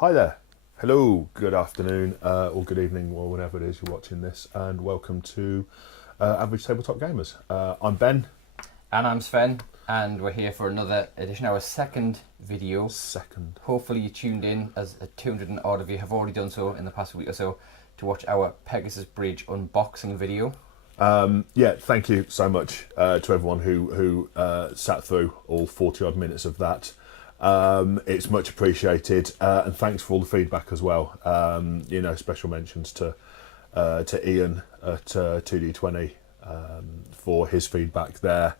Hi there. Hello, good afternoon, or good evening, or whenever it is you're watching this, and welcome to Average Tabletop Gamers. I'm Ben. And I'm Sven, and we're here for another edition, our second video. Hopefully you tuned in, as 200 and odd of you have already done so in the past week or so, to watch our Pegasus Bridge unboxing video. Yeah, thank you so much to everyone who sat through all 40 odd minutes of that. It's much appreciated, and thanks for all the feedback as well. Special mentions to Ian at 2D20 for his feedback there,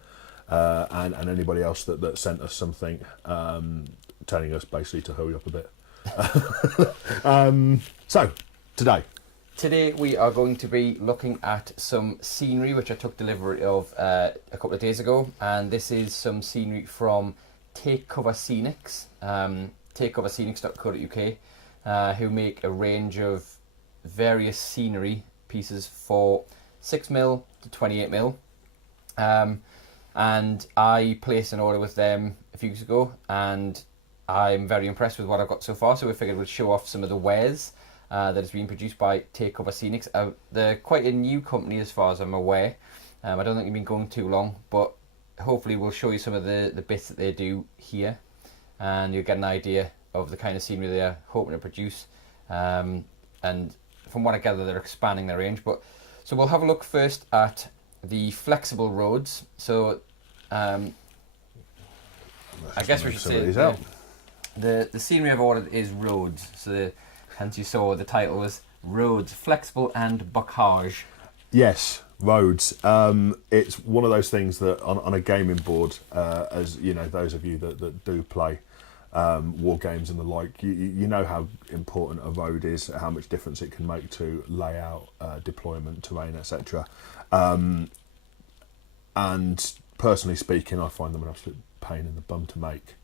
and anybody else that sent us something telling us basically to hurry up a bit. So Today we are going to be looking at some scenery which I took delivery of a couple of days ago, and this is some scenery from Takeover Scenics, takeoverscenics.co.uk, who make a range of various scenery pieces for 6mm to 28mm. And I placed an order with them a few weeks ago, and I'm very impressed with what I've got so far, so we figured we'd show off some of the wares that has been produced by Takeover Scenics. They're quite a new company as far as I'm aware. I don't think they've been going too long, but hopefully we'll show you some of the bits that they do here, and you'll get an idea of the kind of scenery they're hoping to produce. And from what I gather, they're expanding their range. So we'll have a look first at the flexible roads. So I guess we should say the scenery I've ordered is roads. So hence you saw the title was Roads, Flexible and Bocage. Yes, roads. It's one of those things that on a gaming board, as you know, those of you that do play war games and the like, you know how important a road is, how much difference it can make to layout, deployment, terrain, etc. And personally speaking, I find them an absolute pain in the bum to make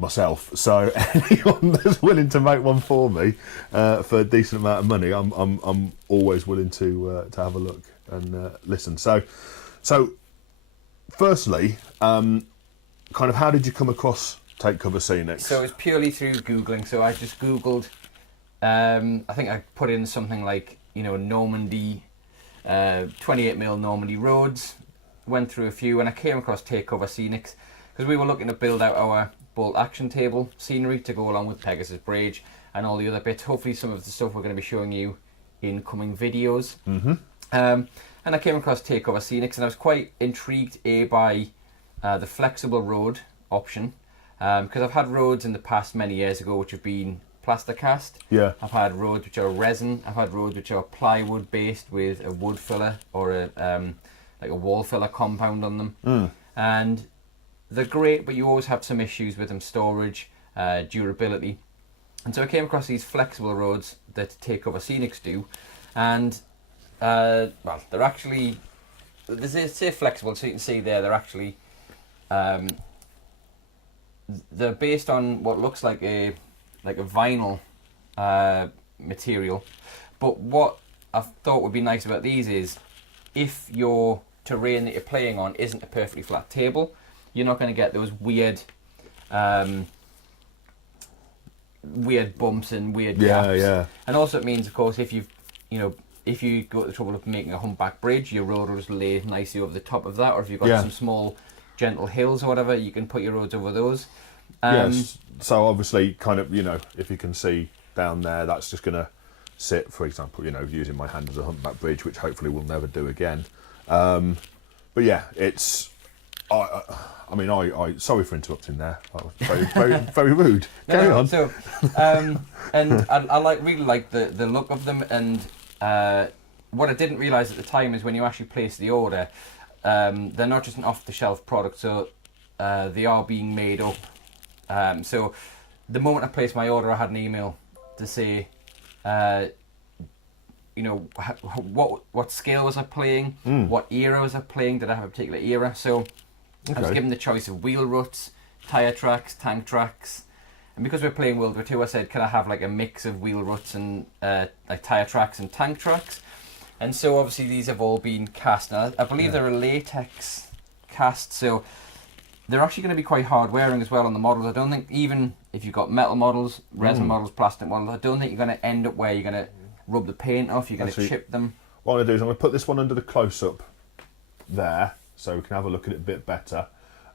myself. So anyone that's willing to make one for me for a decent amount of money, I'm always willing to have a look and listen. So firstly, kind of how did you come across Takeover Scenics? So it's purely through Googling. So I just Googled, I think I put in something like, Normandy, 28mm Normandy roads, went through a few, and I came across Takeover Scenics because we were looking to build out our bolt action table scenery to go along with Pegasus Bridge and all the other bits. Hopefully some of the stuff we're going to be showing you in coming videos. And I came across Takeover Scenics, and I was quite intrigued by the flexible road option, because I've had roads in the past many years ago which have been plaster cast. Yeah. I've had roads which are resin. I've had roads which are plywood based with a wood filler or like a wall filler compound on them. And they're great, but you always have some issues with them: storage, durability. And so I came across these flexible roads that Takeover Scenics do, and they're actually, they say flexible, so you can see there they're actually they're based on what looks like a vinyl material. But what I thought would be nice about these is, if your terrain that you're playing on isn't a perfectly flat table, you're not going to get those weird bumps and weird gaps. Yeah. And also it means, of course, if you go to the trouble of making a humpback bridge, your road will just lay nicely over the top of that. Or if you've got some small gentle hills or whatever, you can put your roads over those. Yes. So obviously, kind of, if you can see down there, that's just going to sit, for example, using my hand as a humpback bridge, which hopefully we'll never do again. But yeah, it's. I sorry for interrupting there. That was very, very, very rude. Carry on. So, and I really like the look of them. And what I didn't realise at the time is when you actually place the order, they're not just an off-the-shelf product. So they are being made up. So the moment I placed my order, I had an email to say, what scale was I playing? What era was I playing? Did I have a particular era? So I was given the choice of wheel ruts, tyre tracks, tank tracks. And because we're playing World War II, I said, can I have like a mix of wheel ruts and like tyre tracks and tank tracks? And so obviously these have all been cast. And I believe they're a latex cast, so they're actually going to be quite hard wearing as well on the models. I don't think even if you've got metal models, resin models, plastic models, I don't think you're going to end up where you're going to rub the paint off, you're going to chip them. What I'm going to do is I'm going to put this one under the close-up there, so we can have a look at it a bit better.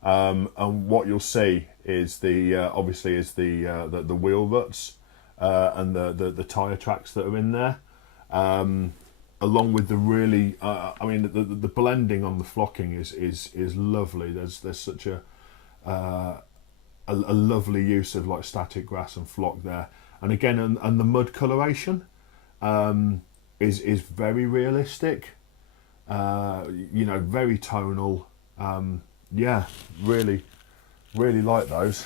And what you'll see is obviously the wheel ruts and the tyre tracks that are in there, along with the really, the blending on the flocking is lovely. There's such a lovely use of like static grass and flock there, and again, and the mud coloration is very realistic. Very tonal. Really like those.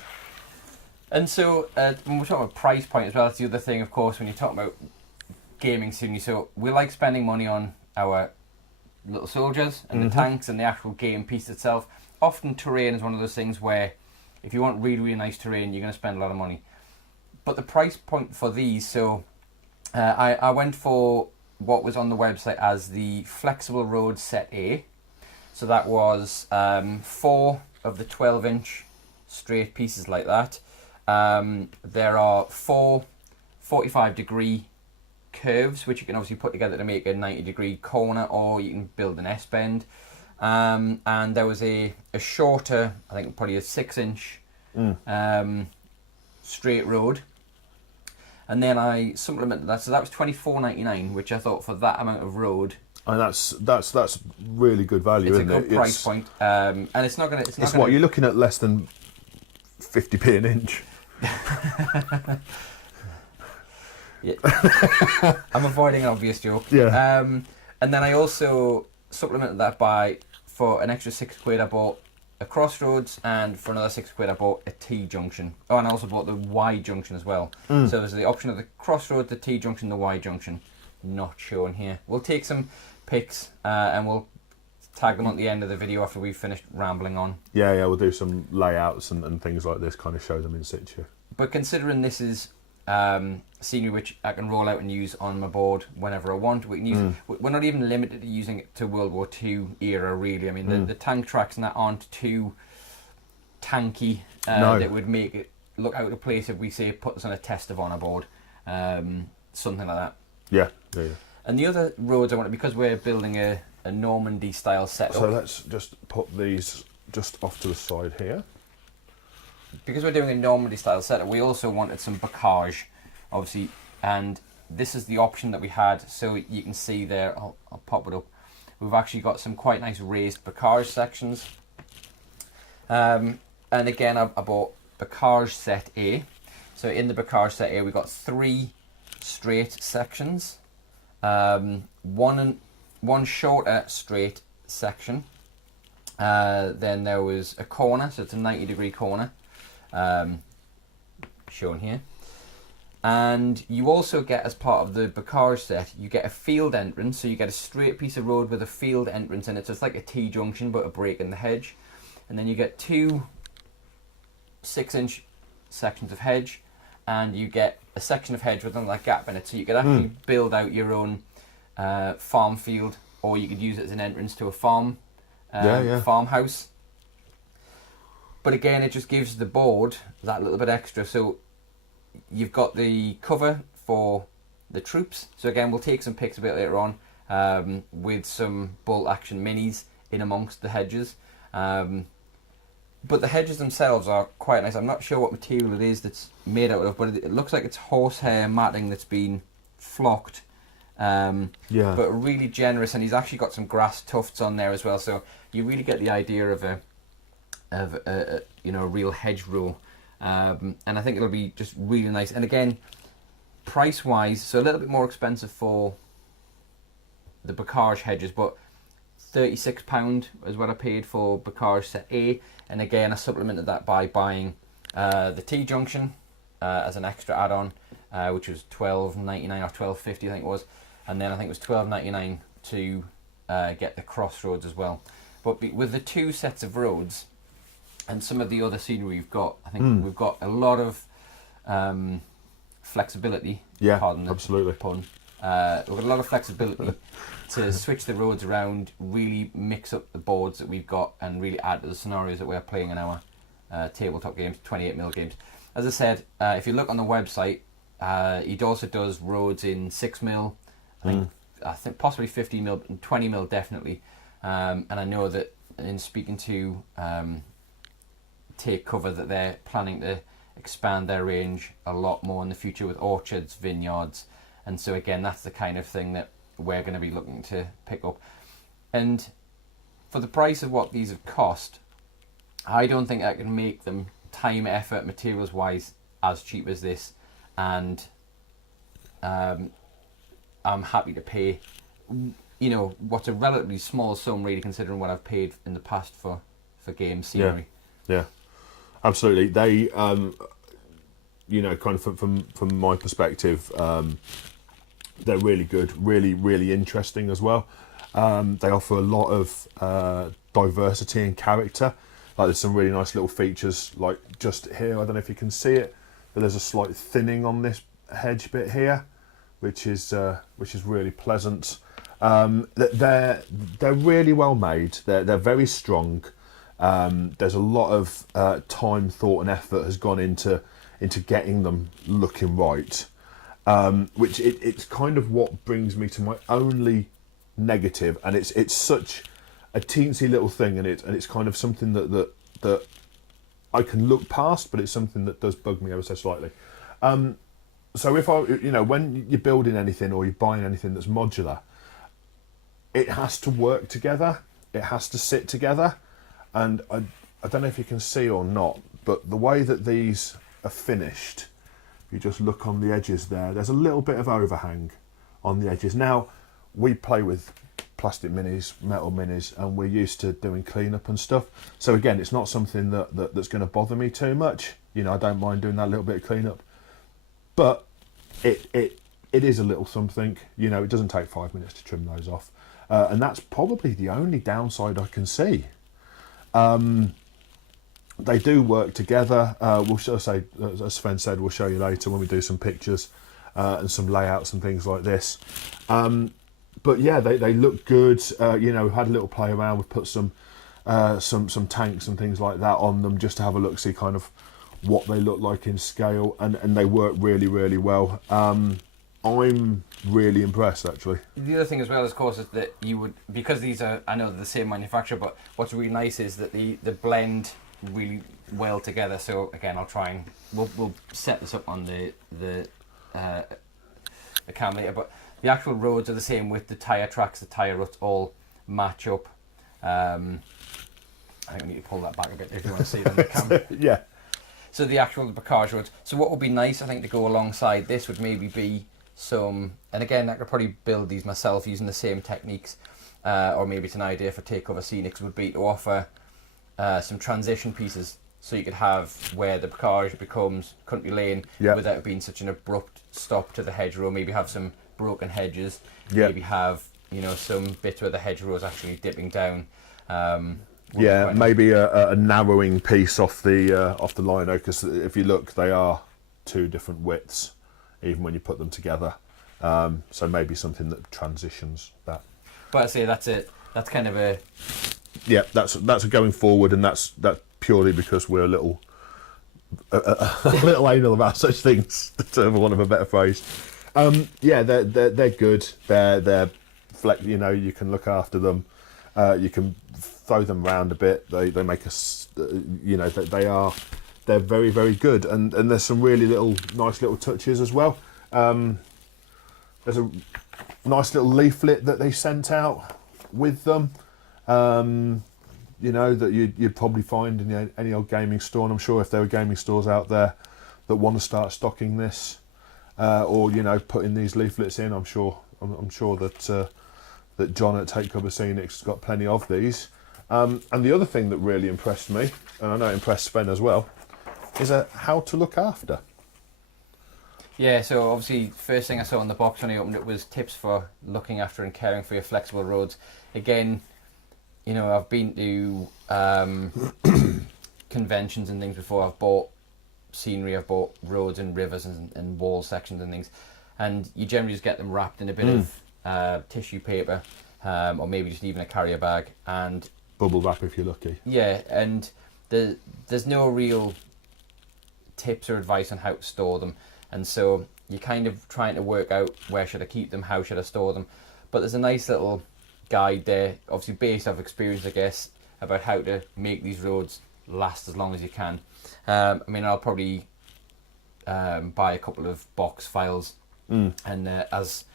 And so when we're talking about price point as well, that's the other thing, of course, when you're talking about gaming scenery. So we like spending money on our little soldiers and the tanks and the actual game piece itself. Often terrain is one of those things where if you want really, really nice terrain, you're going to spend a lot of money. But the price point for these, so I went for what was on the website as the Flexible Road Set A. So that was 4 of the 12-inch straight pieces like that. There are 4 45-degree curves, which you can obviously put together to make a 90-degree corner, or you can build an S-bend. And there was a shorter, I think probably a 6-inch straight road. And then I supplemented that, so that was $24.99, which I thought for that amount of road. And that's really good value, isn't it? It's a good price point, and it's not gonna. It's what you're looking at, less than 50p an inch. Yeah. I'm avoiding an obvious joke. Yeah. And then I also supplemented that for an extra £6 I bought a crossroads, and for another £6 I bought a T-junction. Oh, and I also bought the Y-junction as well. So there's the option of the crossroads, the T-junction, the Y-junction. Not shown here. We'll take some pics and we'll tag them at the end of the video after we've finished rambling on. Yeah, we'll do some layouts and things like this, kind of show them in situ. But considering this is scenery which I can roll out and use on my board whenever I want, we can use. We're not even limited to using it to World War II era, really. I mean, the tank tracks and that aren't too tanky that would make it look out of place if we say put this on a test of honor board, something like that. Yeah. And the other roads I want, because we're building a Normandy style setup. So let's just put these just off to the side here. Because we're doing a Normandy style setup, we also wanted some bocage, obviously, and this is the option that we had. So you can see there, I'll pop it up. We've actually got some quite nice raised bocage sections. And again, I bought Bocage Set A. So in the Bocage Set A, we got 3 straight sections, one shorter straight section, then there was a corner, so it's a 90-degree corner, shown here, and you also get, as part of the Bocage set, you get a field entrance, so you get a straight piece of road with a field entrance in it, so it's like a T-junction but a break in the hedge, and then you get 2 6-inch sections of hedge, and you get a section of hedge with that gap in it, so you could actually build out your own farm field, or you could use it as an entrance to a farmhouse. But again, it just gives the board that little bit extra. So you've got the cover for the troops. So again, we'll take some pics a bit later on with some bolt action minis in amongst the hedges. But the hedges themselves are quite nice. I'm not sure what material it is that's made out of, but it looks like it's horsehair matting that's been flocked. But really generous, and he's actually got some grass tufts on there as well. So you really get the idea of a real hedgerow, and I think it'll be just really nice. And again, price wise, so a little bit more expensive for the Bocage hedges, but £36 is what I paid for Bocage Set A. And again, I supplemented that by buying the T-junction as an extra add-on, which was $12.99 or $12.50 I think it was, and then I think it was $12.99 to get the crossroads as well. But with the 2 sets of roads and some of the other scenery we've got, I think we've got a lot of flexibility. Yeah, pardon the absolutely. pun. We've got a lot of flexibility to switch the roads around, really mix up the boards that we've got, and really add to the scenarios that we're playing in our tabletop games, 28mm games. as I said, if you look on the website, he also does roads in 6mm. I think possibly 15mm and 20mm definitely. And I know that in speaking to Takeover that they're planning to expand their range a lot more in the future with orchards, vineyards, and so again that's the kind of thing that we're going to be looking to pick up. And for the price of what these have cost, I don't think I can make them time, effort, materials wise as cheap as this, and I'm happy to pay, you know, what's a relatively small sum really considering what I've paid in the past for game scenery. Yeah, absolutely. They, you know, kind of from my perspective, they're really good, really interesting as well. They offer a lot of diversity and character. Like there's some really nice little features, like just here. I don't know if you can see it, but there's a slight thinning on this hedge bit here, which is really pleasant. They're really well made. They're very strong. There's a lot of time, thought, and effort has gone into getting them looking right. Which it's kind of what brings me to my only negative, and it's such a teensy little thing, and it's kind of something that I can look past, but it's something that does bug me ever so slightly. So if when you're building anything or you're buying anything that's modular, it has to work together. It has to sit together, and I don't know if you can see or not, but the way that these are finished, if you just look on the edges there's a little bit of overhang on the edges. Now, we play with plastic minis, metal minis, and we're used to doing cleanup and stuff. So again, it's not something that's going to bother me too much. You know, I don't mind doing that little bit of cleanup. But it is a little something. You know, it doesn't take 5 minutes to trim those off. And that's probably the only downside I can see. They do work together. We'll say, as Sven said, we'll show you later when we do some pictures and some layouts and things like this. But yeah, they look good. You know, we've had a little play around. We've put some tanks and things like that on them just to have a look, see kind of what they look like in scale, and they work really well. I'm really impressed, actually. The other thing as well, of course, is that you would, because these are, I know they're the same manufacturer, but what's really nice is that the blend really well together. So again, I'll try and we'll set this up on the camera later, but the actual roads are the same with the tyre tracks, the tyre ruts all match up. I think I need to pull that back a bit if you want to see them on the camera. Yeah. So the actual Bocage roads. So what would be nice, I think, to go alongside this would maybe be some, and again, I could probably build these myself using the same techniques, or maybe it's an idea for Takeover Scenics, would be to offer some transition pieces, so you could have where the Bocage becomes country lane without it being such an abrupt stop to the hedgerow. Maybe have some broken hedges. Maybe have, you know, some bits where the hedgerow is actually dipping down. Maybe a narrowing piece off the lino, because if you look, they are two different widths, even when you put them together. So maybe something that transitions that. But I say that's it. That's kind of a. Yeah, that's a going forward, and that's purely because we're a little anal about such things, to want of a better phrase. They're good. They're you know, you can look after them. You can throw them around a bit. They make us, you know, they're very good, and there's some really nice little touches as well. There's a nice little leaflet that they sent out with them, you know, that you'd probably find in any old gaming store, and I'm sure if there are gaming stores out there that want to start stocking this, or, you know, putting these leaflets in, I'm sure that John at Takeover Scenics has got plenty of these. And the other thing that really impressed me, and I know it impressed Sven as well, is how to look after. Yeah, so obviously first thing I saw in the box when I opened it was tips for looking after and caring for your flexible roads. Again, you know, I've been to conventions and things before. I've bought scenery, I've bought roads and rivers and wall sections and things, and you generally just get them wrapped in a bit of tissue paper, or maybe just even a carrier bag, and bubble wrap if you're lucky. Yeah, and there's no real tips or advice on how to store them. And so you're kind of trying to work out where should I keep them, how should I store them. But there's a nice little guide there, obviously based off experience, I guess, about how to make these roads last as long as you can. I mean, I'll probably buy a couple of box files, and as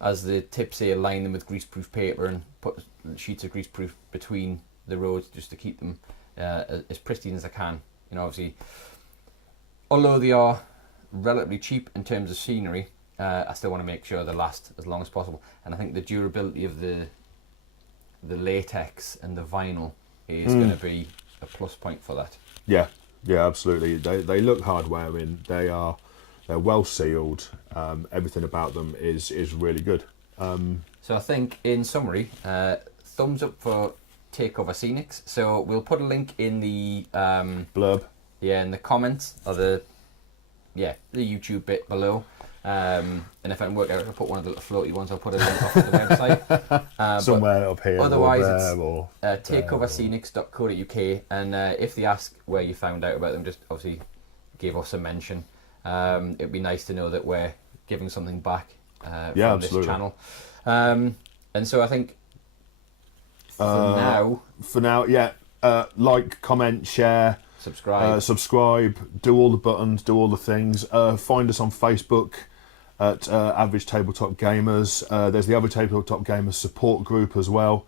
the tips here, line them with greaseproof paper and put sheets of greaseproof between the roads just to keep them as pristine as I can. You know, obviously, although they are relatively cheap in terms of scenery, I still want to make sure they last as long as possible. And I think the durability of the latex and the vinyl is going to be a plus point for that. Yeah, absolutely. They look hard wearing. They're well sealed. Everything about them is really good. So I think, in summary, thumbs up for Takeover Scenics. So we'll put a link in the blurb. Yeah, in the comments or the YouTube bit below. And if I can work out, I'll put one of the little floaty ones. I'll put a link off to the website. Somewhere up here. Otherwise, or it's takeoverscenics.co.uk. And if they ask where you found out about them, just obviously give us a mention. It'd be nice to know that we're giving something back from absolutely. this channel. And so I think for now, like, comment, share, subscribe, do all the buttons, do all the things. Find us on Facebook at Average Tabletop Gamers. There's the Average Tabletop Gamers support group as well,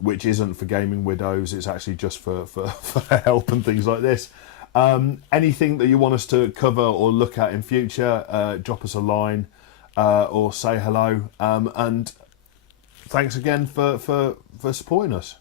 which isn't for gaming widows. It's actually just for help and things like this. Anything that you want us to cover or look at in future, drop us a line or say hello. And thanks again for supporting us.